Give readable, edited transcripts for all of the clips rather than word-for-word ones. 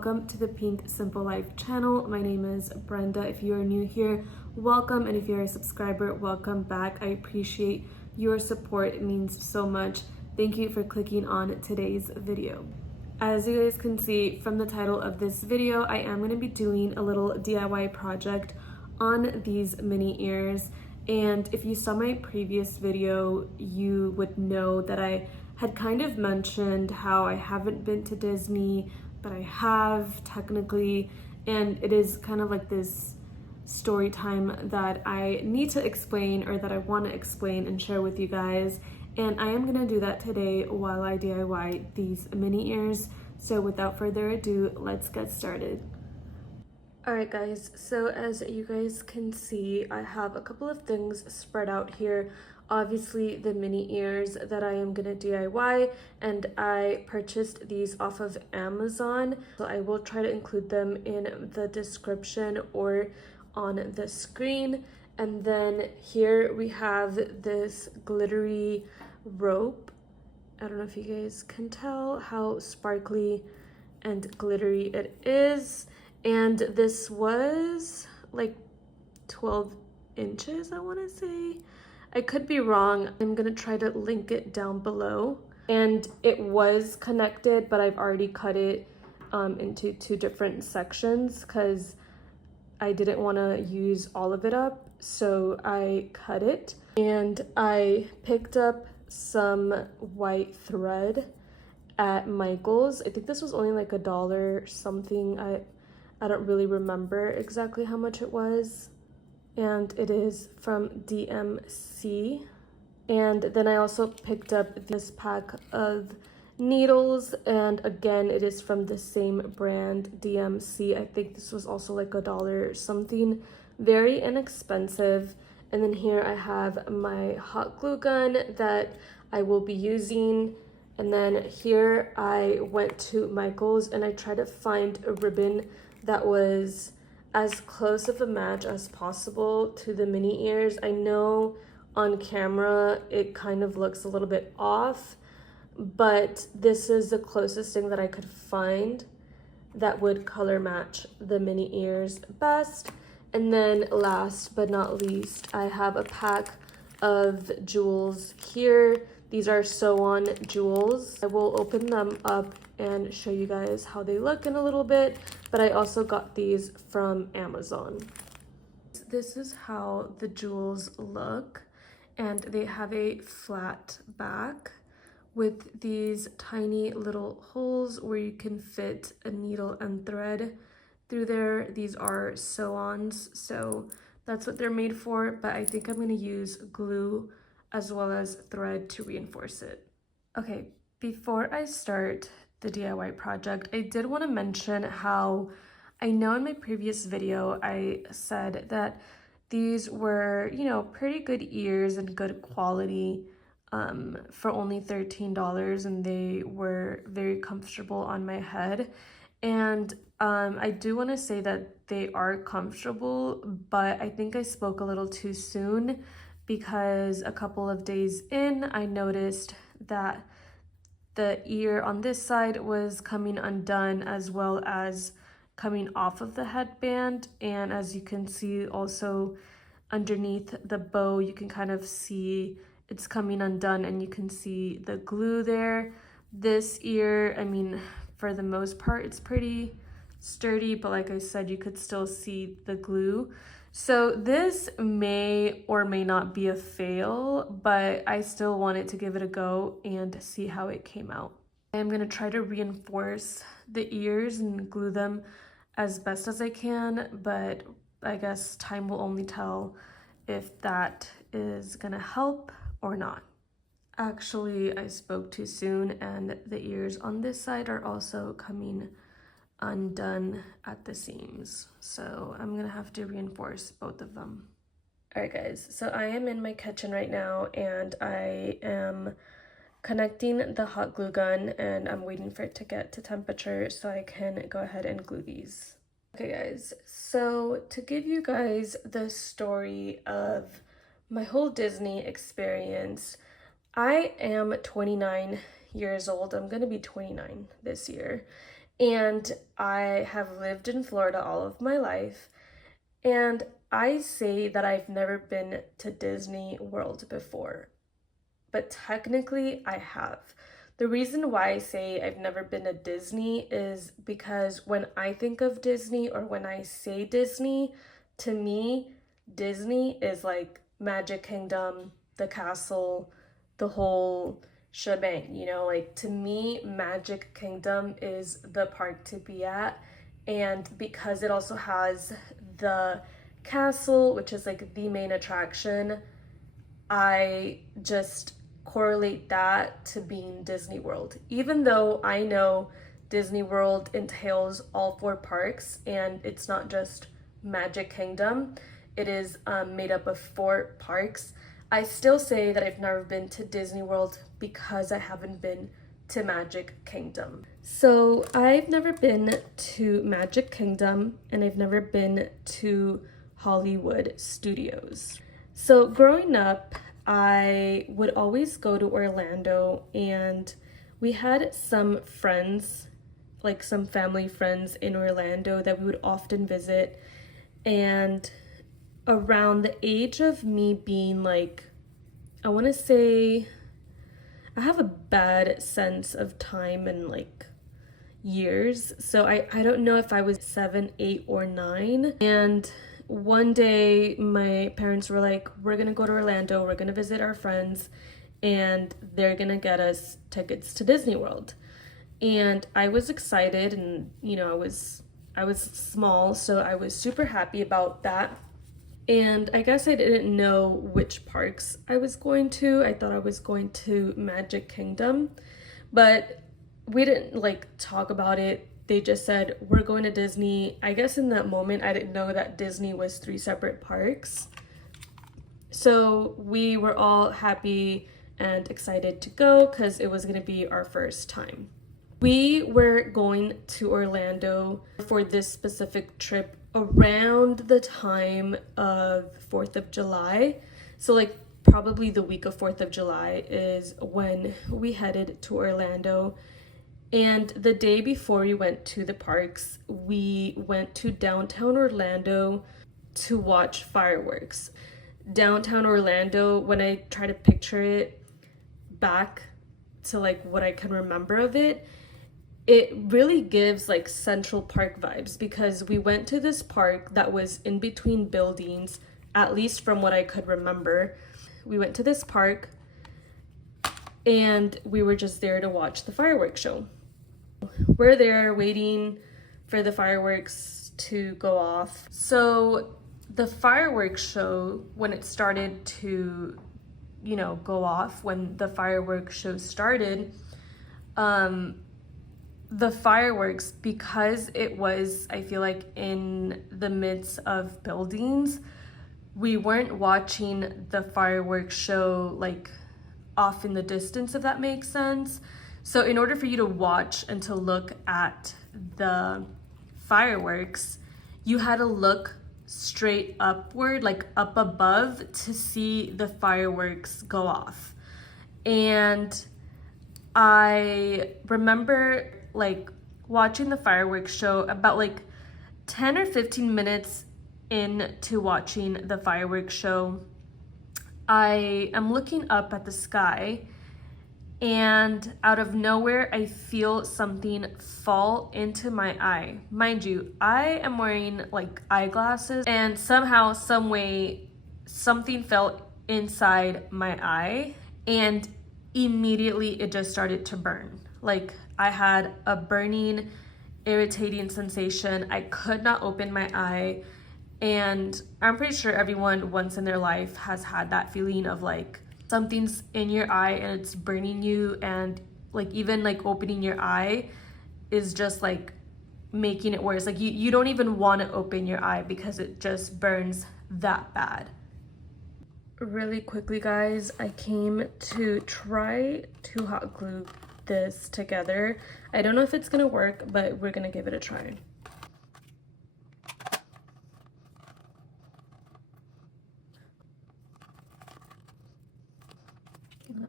welcome to the Pink Simple Life channel. My name is Brenda. If you are new here, welcome, and if you're a subscriber, welcome back. I appreciate your support. It means so much. Thank you for clicking on today's video. As you guys can see from the title of this video, I am going to be doing a little DIY project on these mini ears. And if you saw my previous video, you would know that I had kind of mentioned how I haven't been to Disney, but I have technically, and it is kind of like this story time that I need to explain, or that I want to explain and share with you guys. And I am gonna do that today while I DIY these mini ears. So without further ado, let's get started. Alright guys, so as you guys can see, I have a couple of things spread out here. Obviously the mini ears that I am gonna DIY, and I purchased these off of Amazon. So I will try to include them in the description or on the screen. And then here we have this glittery rope. I don't know if you guys can tell how sparkly and glittery it is. And this was like 12 inches, I want to say. I could be wrong. I'm gonna try to link it down below. And it was connected, but I've already cut it into two different sections because I didn't want to use all of it up. So I cut it, and I picked up some white thread at Michael's. I think this was only like $1 something. I don't really remember exactly how much it was. And it is from DMC. And then I also picked up this pack of needles, and again it is from the same brand, DMC. I think this was also like $1 something, very inexpensive. And then here I have my hot glue gun that I will be using. And then here I went to Michael's and I tried to find a ribbon that was as close of a match as possible to the mini ears. I know on camera it kind of looks a little bit off, but this is the closest thing that I could find that would color match the mini ears best. And then last but not least, I have a pack of jewels here. These are sew-on jewels. I will open them up and show you guys how they look in a little bit, but I also got these from Amazon. This is how the jewels look, and they have a flat back with these tiny little holes where you can fit a needle and thread through there. These are sew-ons, so that's what they're made for, but I think I'm going to use glue as well as thread to reinforce it. Okay, before I start the DIY project, I did want to mention how I know in my previous video I said that these were, you know, pretty good ears and good quality for only $13, and they were very comfortable on my head. And I do want to say that they are comfortable, but I think I spoke a little too soon, because a couple of days in I noticed that the ear on this side was coming undone, as well as coming off of the headband. And as you can see also underneath the bow, you can kind of see it's coming undone, and you can see the glue there. This ear, I mean, for the most part it's pretty sturdy, but like I said, you could still see the glue. So this may or may not be a fail, but I still wanted to give it a go and see how it came out. I'm going to try to reinforce the ears and glue them as best as I can, but I guess time will only tell if that is going to help or not. Actually, I spoke too soon, and the ears on this side are also coming undone at the seams, so I'm gonna have to reinforce both of them. All right guys, so I am in my kitchen right now, and I am connecting the hot glue gun, and I'm waiting for it to get to temperature so I can go ahead and glue these. Okay guys, so to give you guys the story of my whole Disney experience, I am 29 years old. I'm gonna be 29 this year. And I have lived in Florida all of my life. And I say that I've never been to Disney World before, but technically I have. The reason why I say I've never been to Disney is because when I think of Disney or when I say Disney, to me, Disney is like Magic Kingdom, the castle, the whole shebang, you know? Like to me, Magic Kingdom is the park to be at. And because it also has the castle, which is like the main attraction, I just correlate that to being Disney World. Even though I know Disney World entails all four parks and it's not just Magic Kingdom, it is made up of four parks, I still say that I've never been to Disney World because I haven't been to Magic Kingdom. So I've never been to Magic Kingdom and I've never been to Hollywood Studios. So growing up, I would always go to Orlando, and we had some friends, like some family friends in Orlando that we would often visit. And around the age of me being like, I want to say, I have a bad sense of time and like years. So I don't know if I was 7, 8, or 9. And one day my parents were like, we're gonna go to Orlando, we're gonna visit our friends, and they're gonna get us tickets to Disney World. And I was excited, and you know, I was small, so I was super happy about that. And I guess I didn't know which parks I was going to. I thought I was going to Magic Kingdom, but we didn't like talk about it. They just said, we're going to Disney. I guess in that moment, I didn't know that Disney was 3 separate parks. So we were all happy and excited to go because it was going to be our first time. We were going to Orlando for this specific trip around the time of 4th of July. So like probably the week of 4th of July is when we headed to Orlando. And the day before we went to the parks, we went to downtown Orlando to watch fireworks. Downtown Orlando, when I try to picture it back to like what I can remember of it, it really gives like Central Park vibes because we went to this park that was in between buildings, at least from what I could remember. We went to this park and we were just there to watch the fireworks show. We're there waiting for the fireworks to go off. So the fireworks show, when it started to, you know, go off, when the fireworks show started, the fireworks, because it was, I feel like, in the midst of buildings, we weren't watching the fireworks show like off in the distance, if that makes sense. So in order for you to watch and to look at the fireworks, you had to look straight upward, like up above, to see the fireworks go off. And I remember like watching the fireworks show about like 10 or 15 minutes into watching the fireworks show. I am looking up at the sky, and out of nowhere, I feel something fall into my eye. Mind you, I am wearing like eyeglasses, and somehow, some way, something fell inside my eye, and immediately it just started to burn. Like I had a burning, irritating sensation. I could not open my eye. And I'm pretty sure everyone once in their life has had that feeling of like something's in your eye and it's burning you, and like even like opening your eye is just like making it worse. Like you don't even want to open your eye because it just burns that bad. Really quickly, guys, I came to try to hot glue this together. I don't know if it's gonna work, but we're gonna give it a try.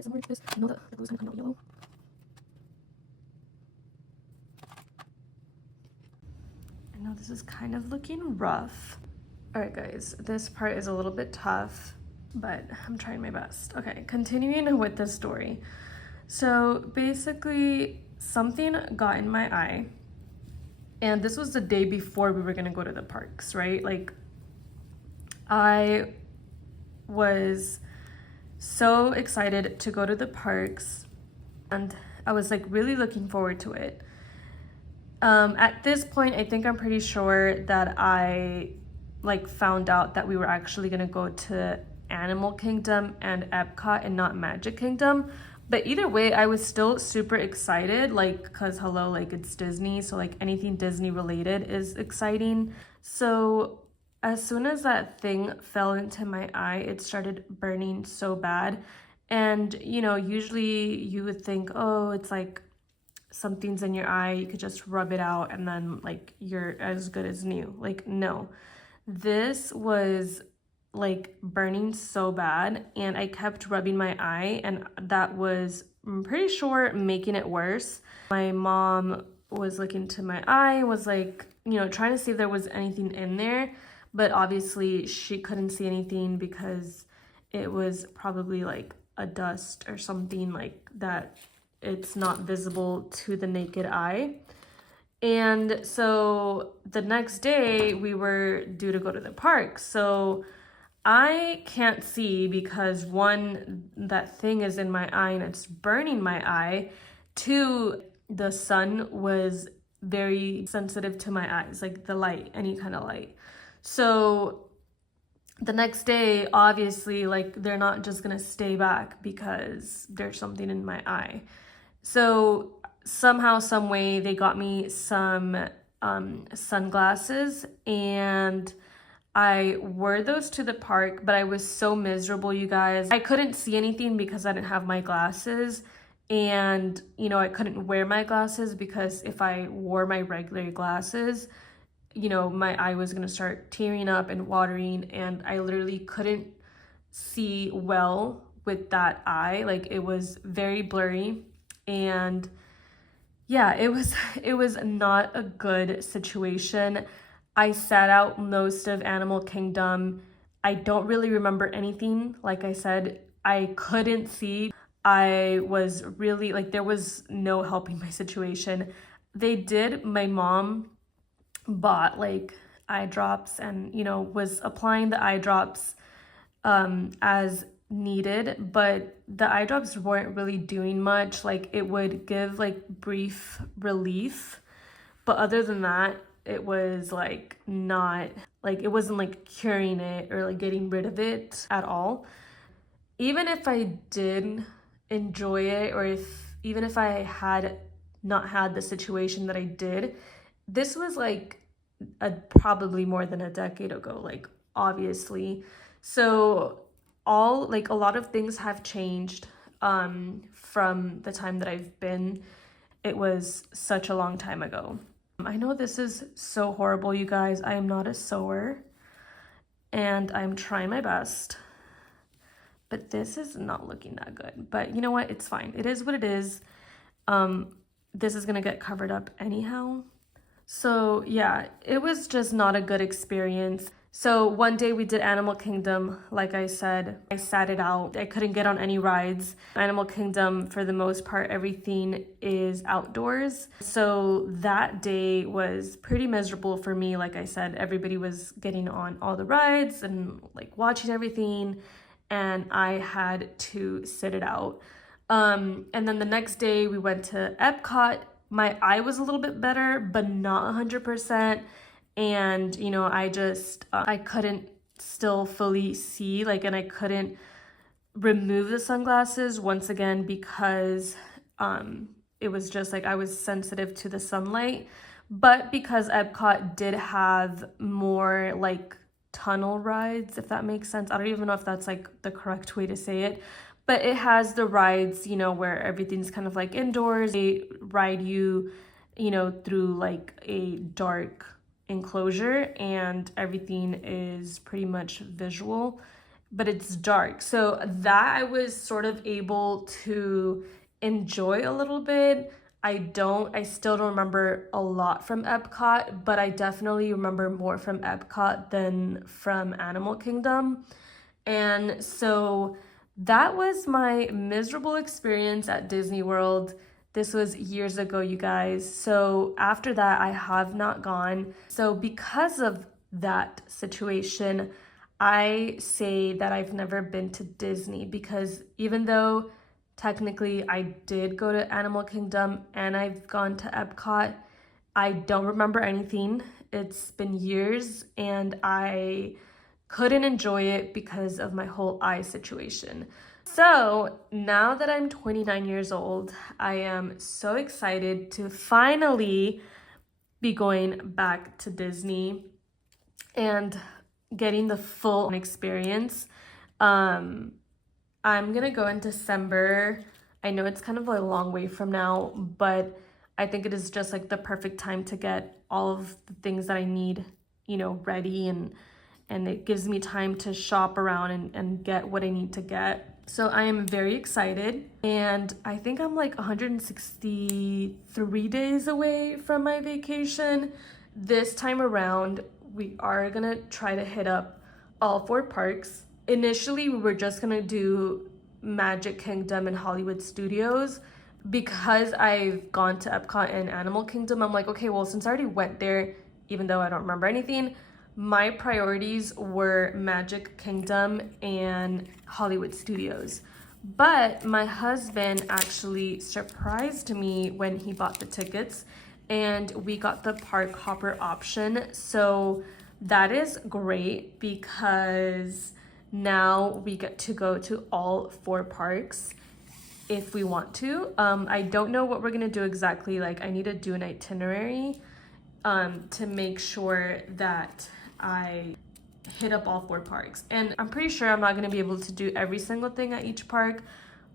Somewhere like this. You know that the glue's gonna come out yellow. I know this is kind of looking rough. All right, guys, this part is a little bit tough, but I'm trying my best. Okay, continuing with the story. So basically, something got in my eye, and this was the day before we were gonna go to the parks, right? Like, I was so excited to go to the parks, and I was like really looking forward to it. At this point, I think I'm pretty sure that I like found out that we were actually gonna go to Animal Kingdom and Epcot and not Magic Kingdom. But either way, I was still super excited, like, cause hello, like it's Disney, so like anything Disney related is exciting. So as soon as that thing fell into my eye, it started burning so bad. And you know, usually you would think, oh, it's like something's in your eye, you could just rub it out and then like you're as good as new. Like, no, this was like burning so bad, and I kept rubbing my eye, and that was, I'm pretty sure, making it worse. My mom was looking to my eye, was like, you know, trying to see if there was anything in there, but obviously she couldn't see anything because it was probably like a dust or something like that. It's not visible to the naked eye. And so the next day we were due to go to the park. So I can't see because one, that thing is in my eye and it's burning my eye. Two, the sun was very sensitive to my eyes, like the light, any kind of light. So the next day, obviously, like they're not just gonna stay back because there's something in my eye. So somehow, some way, they got me some sunglasses, and I wore those to the park, but I was so miserable, you guys. I couldn't see anything because I didn't have my glasses, and you know, I couldn't wear my glasses because if I wore my regular glasses, you know, my eye was gonna start tearing up and watering, and I literally couldn't see well with that eye. Like, it was very blurry. And yeah, it was not a good situation. I sat out most of Animal Kingdom. I don't really remember anything. Like I said, I couldn't see. I was really like, there was no helping my situation. My mom bought like eye drops and, you know, was applying the eye drops as needed, but the eye drops weren't really doing much. Like, it would give like brief relief, but other than that, it was like not, like it wasn't like curing it or like getting rid of it at all. Even if I did enjoy it, or even if I had not had the situation that I did, this was like probably more than a decade ago, like obviously. So a lot of things have changed from the time that I've been. It was such a long time ago. I know this is so horrible, you guys. I am not a sewer, and I'm trying my best, but this is not looking that good. But you know what? It's fine. It is what it is. This is gonna get covered up anyhow. So yeah, it was just not a good experience. So one day we did Animal Kingdom. Like I said, I sat it out. I couldn't get on any rides. Animal Kingdom, for the most part, everything is outdoors. So that day was pretty miserable for me. Like I said, everybody was getting on all the rides and like watching everything, and I had to sit it out. And then the next day we went to Epcot. My eye was a little bit better, but not 100%. And, you know, I couldn't still fully see, like, and I couldn't remove the sunglasses once again because it was just like I was sensitive to the sunlight. But because Epcot did have more like tunnel rides, if that makes sense. I don't even know if that's like the correct way to say it. But it has the rides, you know, where everything's kind of like indoors. They ride you, you know, through like a dark enclosure, and everything is pretty much visual, but it's dark. So that I was sort of able to enjoy a little bit. I still don't remember a lot from Epcot, but I definitely remember more from Epcot than from Animal Kingdom. And so that was my miserable experience at Disney World. This was years ago, you guys. So after that, I have not gone. So because of that situation, I say that I've never been to Disney, because even though technically I did go to Animal Kingdom and I've gone to Epcot, I don't remember anything. It's been years and I couldn't enjoy it because of my whole eye situation. So now that I'm 29 years old, I am so excited to finally be going back to Disney and getting the full experience. I'm gonna go in December. I know it's kind of a long way from now, but I think it is just like the perfect time to get all of the things that I need, ready, and it gives me time to shop around and get what I need to get. So I am very excited, and I think I'm like 163 days away from my vacation. This time around, we are gonna try to hit up all 4 parks. Initially, we were just gonna do Magic Kingdom and Hollywood Studios. Because I've gone to Epcot and Animal Kingdom, I'm like, okay, well, since I already went there, even though I don't remember anything, my priorities were Magic Kingdom and Hollywood Studios. But my husband actually surprised me when he bought the tickets, and we got the park hopper option. So that is great because now we get to go to all 4 parks if we want to. I don't know what we're gonna do exactly. Like, I need to do an itinerary to make sure that I hit up all 4 parks. And I'm pretty sure I'm not gonna be able to do every single thing at each park,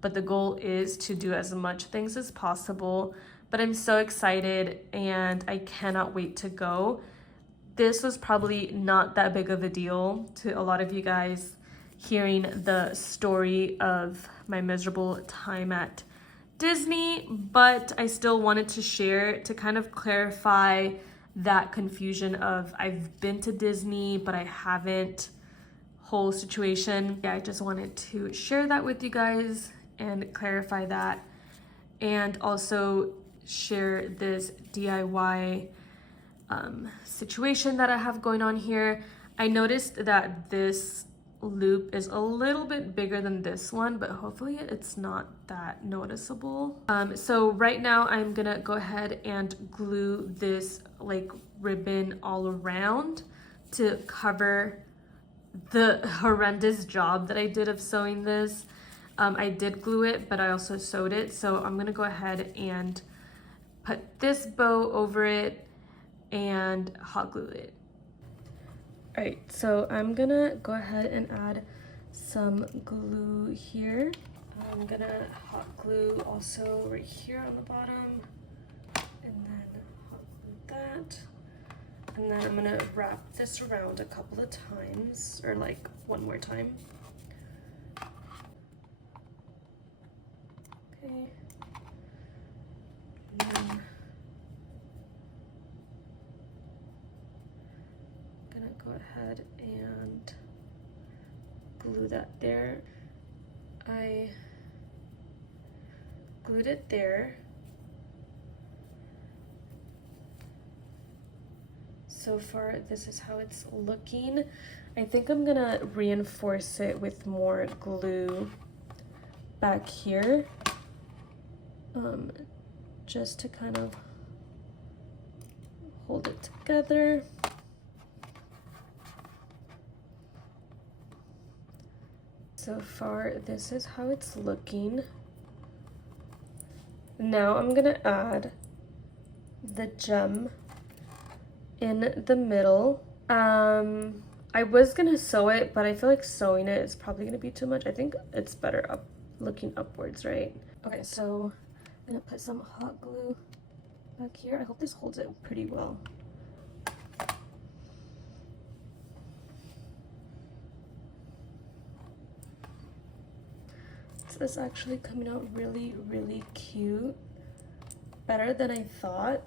but the goal is to do as much things as possible. But I'm so excited and I cannot wait to go. This was probably not that big of a deal to a lot of you guys, hearing the story of my miserable time at Disney, but I still wanted to share to kind of clarify that confusion of I've been to Disney but I haven't whole situation. Yeah, I just wanted to share that with you guys and clarify that, and also share this DIY situation that I have going on here. I noticed that this loop is a little bit bigger than this one, but hopefully it's not that noticeable. So right now I'm gonna go ahead and glue this like ribbon all around to cover the horrendous job that I did of sewing this. I did glue it, but I also sewed it. So I'm gonna go ahead and put this bow over it and hot glue it. All right, so I'm gonna go ahead and add some glue here. I'm gonna hot glue also right here on the bottom, and then hot glue that. And then I'm gonna wrap this around a couple of times, or like one more time. Okay. And then go ahead and glue that there. I glued it there. So far, this is how it's looking. I think I'm gonna reinforce it with more glue back here, just to kind of hold it together. So far, this is how it's looking. Now I'm gonna add the gem in the middle. I was gonna sew it, but I feel like sewing it is probably gonna be too much. I think it's better up looking upwards, right? Okay, so I'm gonna put some hot glue back here. I hope this holds it pretty well. It's actually coming out really, really cute. better than I thought.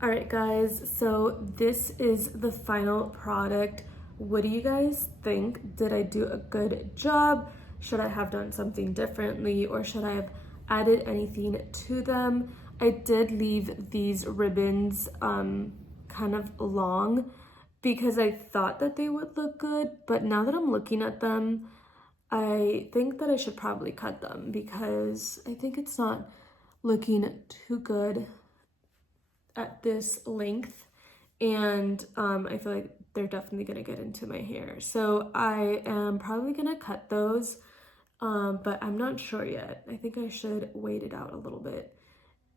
Alright guys, so this is the final product. What do you guys think? Did I do a good job? Should I have done something differently, or should I have added anything to them? I did leave these ribbons kind of long because I thought that they would look good, but now that I'm looking at them, I think that I should probably cut them because I think it's not looking too good at this length, and I feel like they're definitely gonna get into my hair. So I am probably gonna cut those, but I'm not sure yet. I think I should wait it out a little bit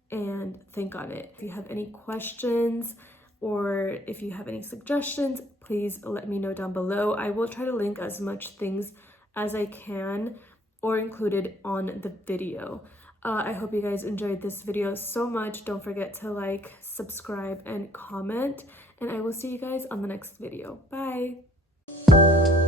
and think on it. If you have any questions or if you have any suggestions, please let me know down below. I will try to link as much things as I can or include it on the video. I hope you guys enjoyed this video so much. Don't forget to like, subscribe, and comment, and I will see you guys on the next video. Bye!